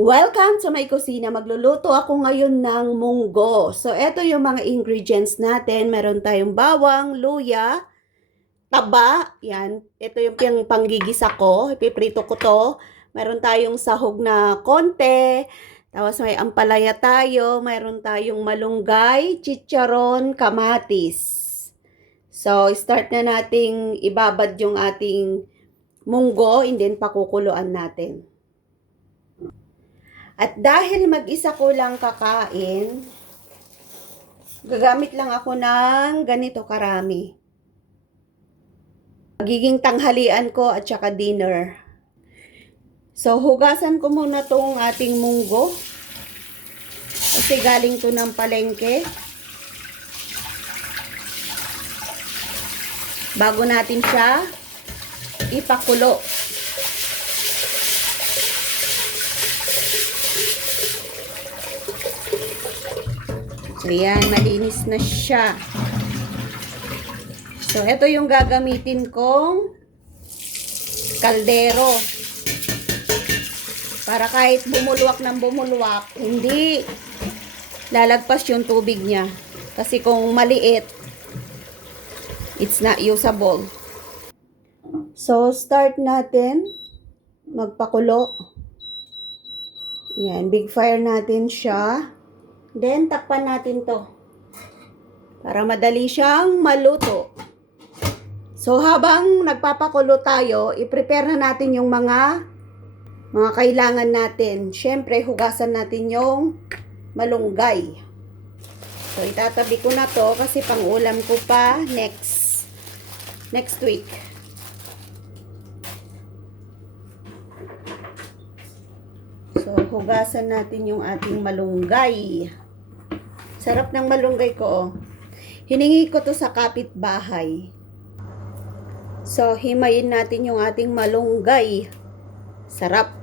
Welcome to my kusina. Magluluto ako ngayon ng munggo. So, ito yung mga ingredients natin. Meron tayong bawang, luya, taba. Yan. Ito yung panggigisa ko. Ipiprito ko to. Meron tayong sahog na konti. Tapos may ampalaya tayo. Meron tayong malunggay, chicharon, kamatis. So, start na nating ibabad yung ating munggo and then pakukuluan natin. At dahil mag-isa ko lang kakain, gagamit lang ako ng ganito karami. Magiging tanghalian ko at saka dinner. So, hugasan ko muna tong ating munggo. Kasi galing to ng palengke. Bago natin siya ipakulo. So, yan, malinis na siya. So, ito yung gagamitin kong kaldero. Para kahit bumulwak ng bumulwak, hindi lalagpas yung tubig niya. Kasi kung maliit, it's not usable. So, start natin magpakulo. Yan, big fire natin siya. Then, takpan natin to. Para madali siyang maluto. So, habang nagpapakulo tayo, i-prepare na natin yung mga kailangan natin. Siyempre, hugasan natin yung malunggay. So, itatabi ko na to kasi pang-ulam ko pa next week. So, hugasan natin yung ating malunggay. Sarap ng malunggay ko, oh. Hiningi ko to sa kapitbahay. So, himayin natin yung ating malunggay. Sarap.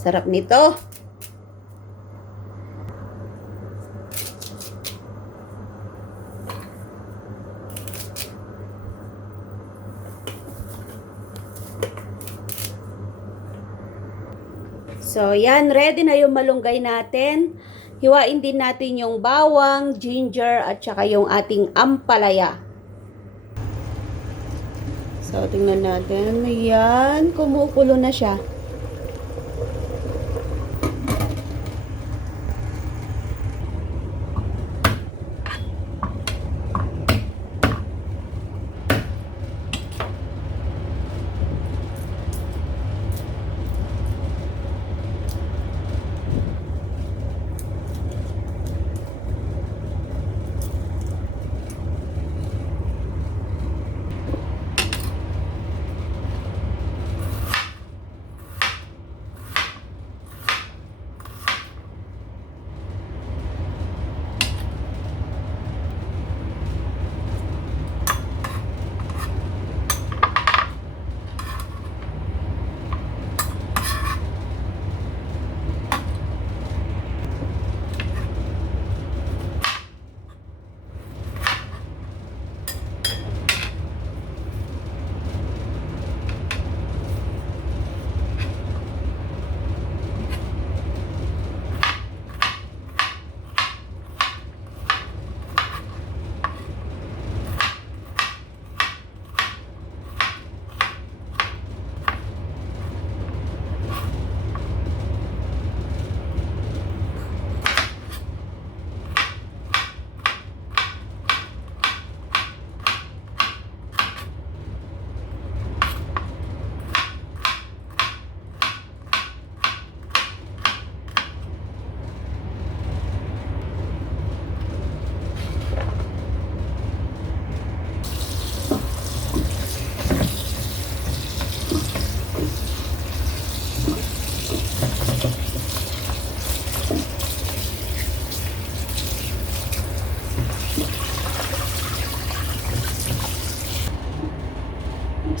Sarap nito. So, yan. Ready na yung malunggay natin. Hiwain din natin yung bawang, ginger, at saka yung ating ampalaya. So, tingnan natin. Ayan. Kumukulo na siya.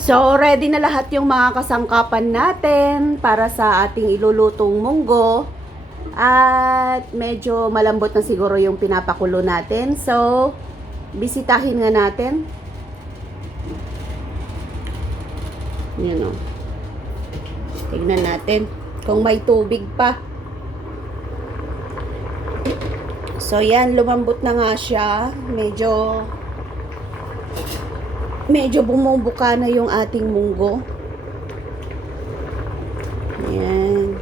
So, ready na lahat yung mga kasangkapan natin para sa ating ilulutong munggo. At medyo malambot na siguro yung pinapakulo natin. So, bisitahin nga natin. Yan o. Tignan natin. Kung may tubig pa. So, yan. Lumambot na nga siya. Medyo bumubuka na yung ating munggo. Yan.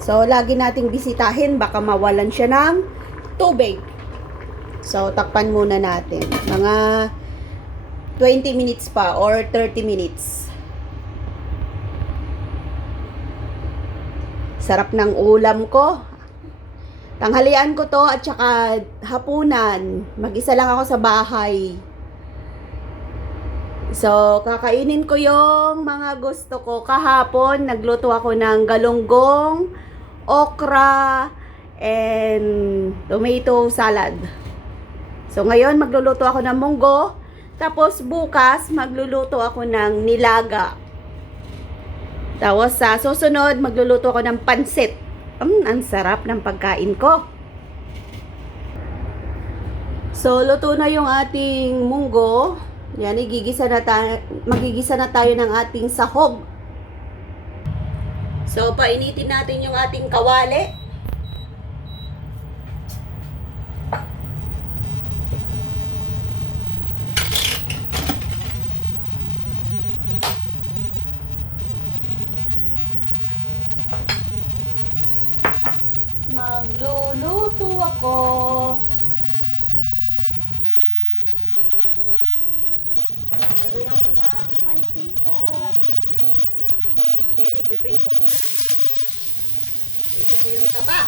So, lagi nating bisitahin. Baka mawalan siya ng tubig. So, takpan muna natin. Mga 20 minutes pa or 30 minutes. Sarap ng ulam ko. Tanghalian ko to at saka hapunan. Mag-isa lang ako sa bahay. So, kakainin ko yung mga gusto ko. Kahapon, nagluto ako ng galunggong, okra, and tomato salad. So, ngayon, magluluto ako ng munggo. Tapos, bukas, magluluto ako ng nilaga. Tapos, sa susunod, magluluto ako ng pansit. Ang sarap ng pagkain ko. So, luto na yung ating munggo. Yan, magigisa na tayo ng ating sahog. So, painitin natin yung ating kawali. Magluluto ako. Lagay ako ng mantika. Then, ipiprito ko to. Prito ko yung taba.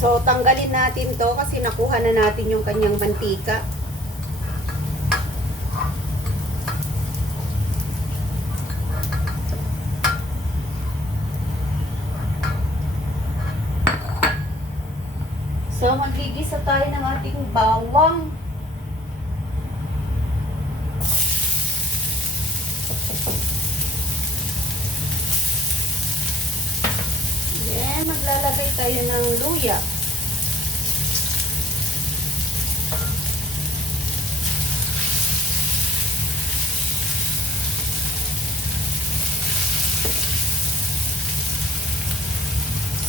So, tanggalin natin to kasi nakuha na natin yung kanyang mantika. So, magigisa tayo ng ating bawang. Then, maglalagay tayo ng luya.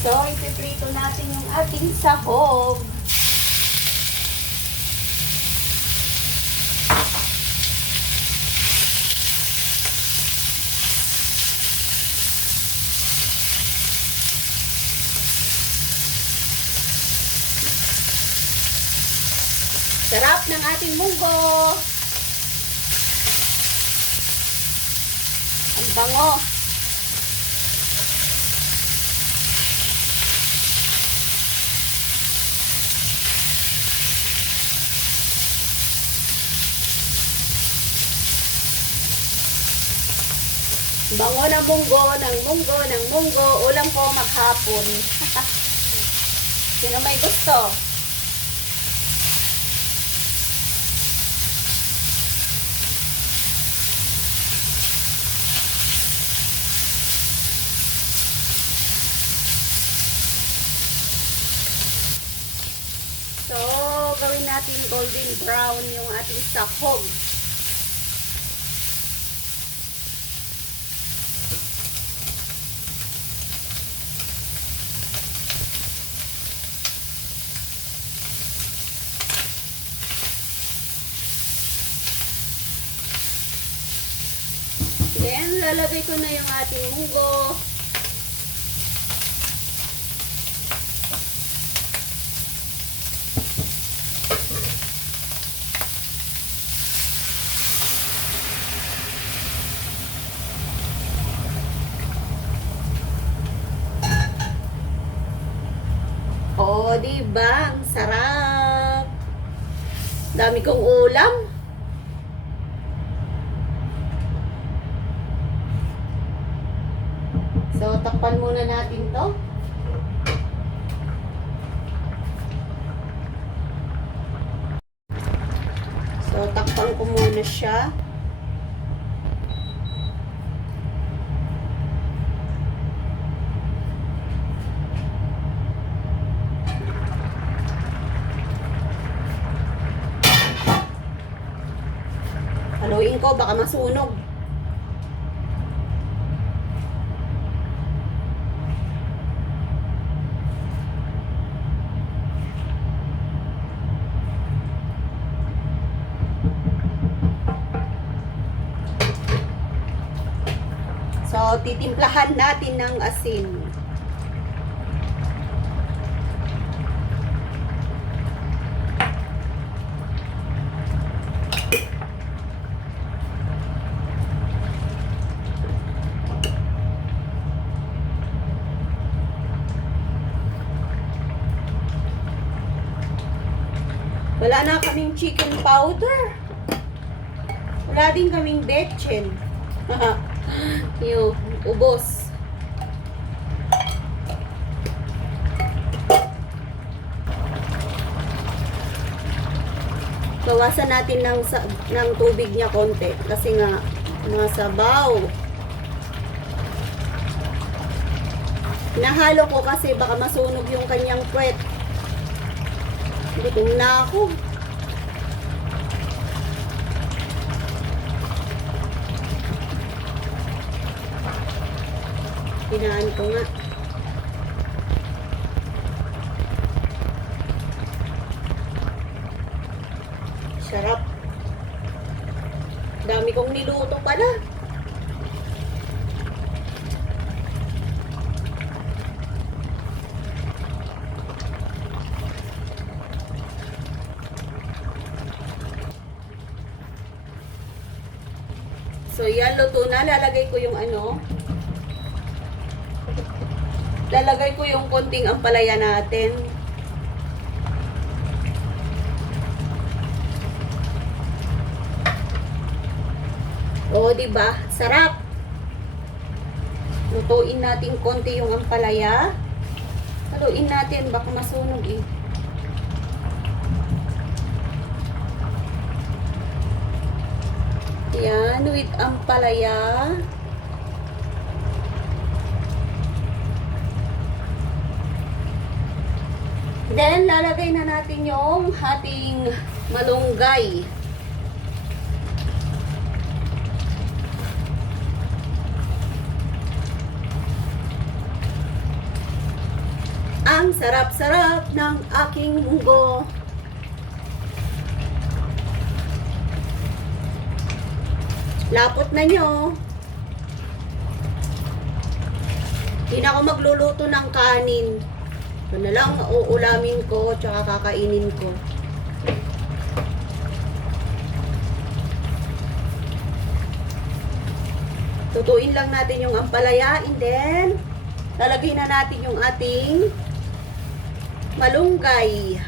So, ipiprito natin yung ating sahog. Sarap ng ating munggo. Ang bango. Bango ng munggo, ulam ko maghapon. Sino may gusto? So, gawin natin golden brown yung ating sahog. Then, lalagay ko na yung ating munggo. Oh, diba? Ang sarap. Dami kong ulam. So, takpan muna natin to. So, takpan ko muna siya. ko, baka masunog. So, titimplahan natin ng asin. Wala na kaming chicken powder. Wala din kaming betchen. Yung ubos. Bawasan natin ng tubig niya konti kasi nga masabaw. Nahalo ko kasi baka masunog yung kanyang puwet. Gutom na ako. Hinaan ko nga. Sarap. Dami kong niluto pala. So, yan, luto na. Lalagay ko yung lalagay ko yung konting ampalaya natin. Oo, diba? Sarap. Lutuin natin konti yung ampalaya. Haluin natin, baka masunog eh. Yan, with ampalaya. Then, lalagay na natin yung ating malunggay. Ang sarap-sarap ng aking munggo. Lapot na nyo. Hindi na ako magluluto ng kanin. Ito na lang uulamin ko tsaka kakainin ko. Tutuin lang natin yung ampalaya and then lalagay na natin yung ating malunggay.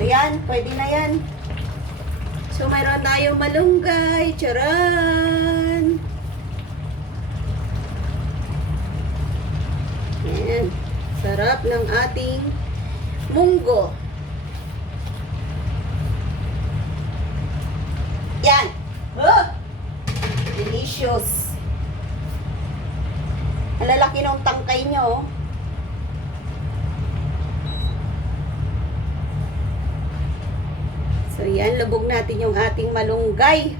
So yan, pwede na yan. So mayroon tayong malunggay. Charan! Yan. Sarap ng ating munggo. Yan. Oh! Delicious. Ang lalaki ng tangkay nyo. So yan, lubog natin yung ating malunggay.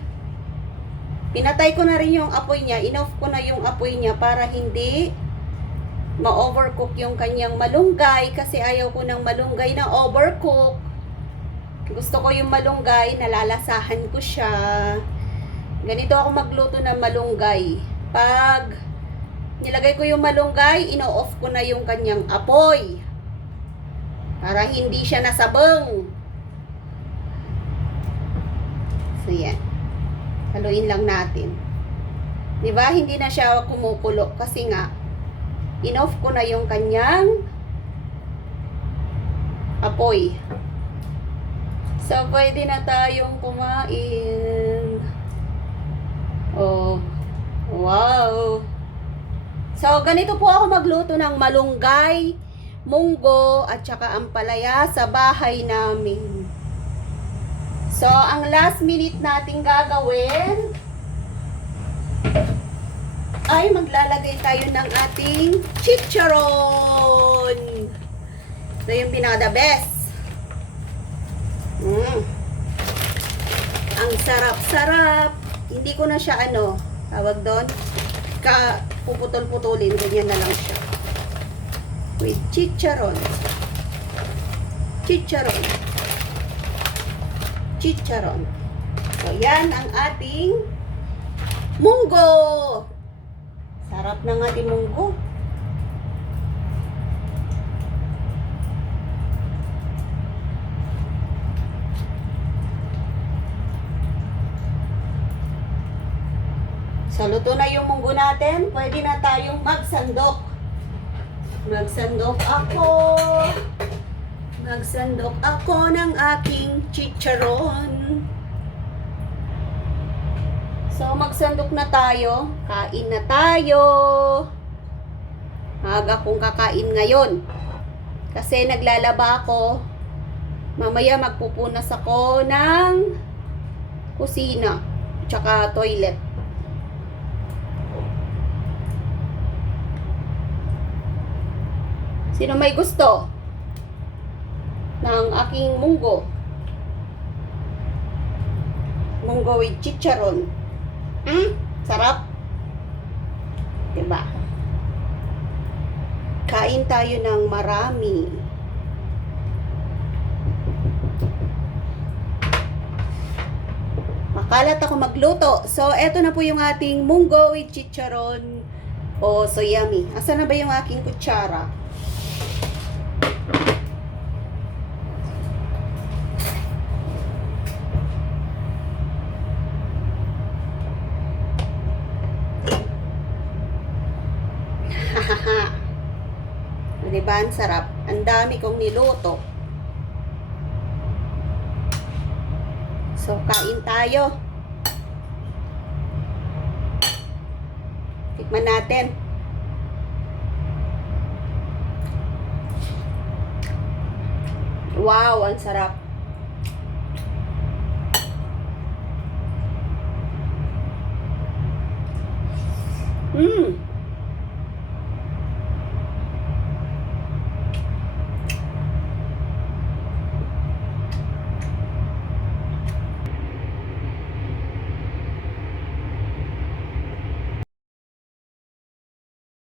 Pinatay ko na rin yung apoy niya. Inoff ko na yung apoy niya para hindi ma-overcook yung kanyang malunggay kasi ayaw ko ng malunggay na overcook. Gusto ko yung malunggay, nalalasahan ko siya. Ganito ako magluto ng malunggay. Pag nilagay ko yung malunggay, ino-off ko na yung kanyang apoy. Para hindi siya nasabang. So yan. Haluin lang natin. Diba? Hindi na siya kumukulo kasi nga in-off ko na yung kanyang apoy. So, pwede na tayong kumain. Oh, wow. So, ganito po ako magluto ng malunggay, munggo, at saka ampalaya sa bahay namin. So, ang last minute nating gagawin ay maglalagay tayo ng ating chicharon. Ito yung pinaka-the best. Mm. Ang sarap-sarap. Hindi ko na siya tawag doon, puputol-putulin. Ganyan na lang siya. With chicharon. Chicharon. Chicharon. So, yan ang ating munggo. Sarap ng ating munggo. So, luto na yung munggo natin. Pwede na tayong magsandok. Magsandok ako ng aking chicharon. So, magsandok na tayo. Kain na tayo. Aga kong kakain ngayon. Kasi naglalaba ako. Mamaya magpupunas ako ng kusina. Tsaka toilet. Sino may gusto ng aking munggo? Munggo with chicharon. Sarap. Diba? Kain tayo ng marami. Makalat ako magluto. So, eto na po yung ating munggo with chicharon. Oh, so yummy. Asa na ba yung aking kutsara? Diba? Ang sarap. Ang dami kong niluto. So, kain tayo. Tikman natin. Wow, ang sarap. Mmm.